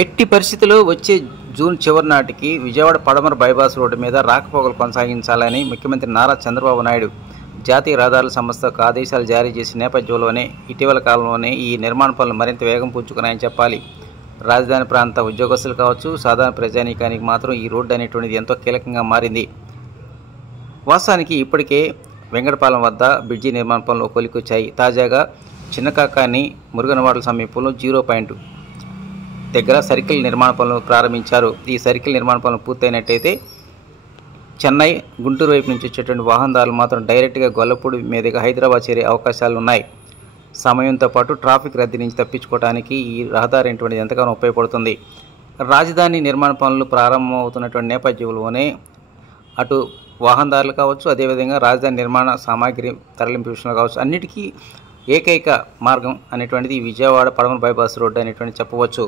ఎట్టి పరిస్థితుల్లో వచ్చే జూన్ చివరి నాటికి విజయవాడ పడమర బైపాస్ రోడ్డు మీద రాకపోకలు కొనసాగించాలని ముఖ్యమంత్రి నారా చంద్రబాబు నాయుడు జాతీయ రహదారుల సంస్థకు ఆదేశాలు జారీ చేసిన నేపథ్యంలోనే ఇటీవల కాలంలోనే ఈ నిర్మాణ పనులు మరింత వేగం పుంజుకున్నాయని చెప్పాలి. రాజధాని ప్రాంత ఉద్యోగస్తులు కావచ్చు, సాధారణ ప్రజానీకానికి మాత్రం ఈ రోడ్డు అనేటువంటిది ఎంతో కీలకంగా మారింది. వాస్తవానికి ఇప్పటికే వెంకటపాలెం వద్ద బ్రిడ్జి నిర్మాణ పనులు కొలికొచ్చాయి. తాజాగా చిన్నకాకాని మురుగనవాడల సమీపంలో 0 పాయింట్ దగ్గర సర్కిల్ నిర్మాణ పనులు ప్రారంభించారు. ఈ సర్కిల్ నిర్మాణ పనులు పూర్తయినట్టయితే చెన్నై, గుంటూరు వైపు నుంచి వచ్చేటువంటి వాహనదారులు మాత్రం డైరెక్ట్గా గొల్లపూడి మీదుగా హైదరాబాద్ చేరే అవకాశాలు ఉన్నాయి. సమయంతో పాటు ట్రాఫిక్ రద్దీ నుంచి తప్పించుకోవడానికి ఈ రహదారి అనేటువంటిది ఎంతగానో ఉపయోగపడుతుంది. రాజధాని నిర్మాణ పనులు ప్రారంభమవుతున్నటువంటి నేపథ్యంలోనే అటు వాహనదారులు కావచ్చు, అదేవిధంగా రాజధాని నిర్మాణ సామాగ్రి తరలింపు విషయంలో కావచ్చు, అన్నిటికీ ఏకైక మార్గం అనేటువంటిది విజయవాడ పడమర బైపాస్ రోడ్డు అనేటువంటి చెప్పవచ్చు.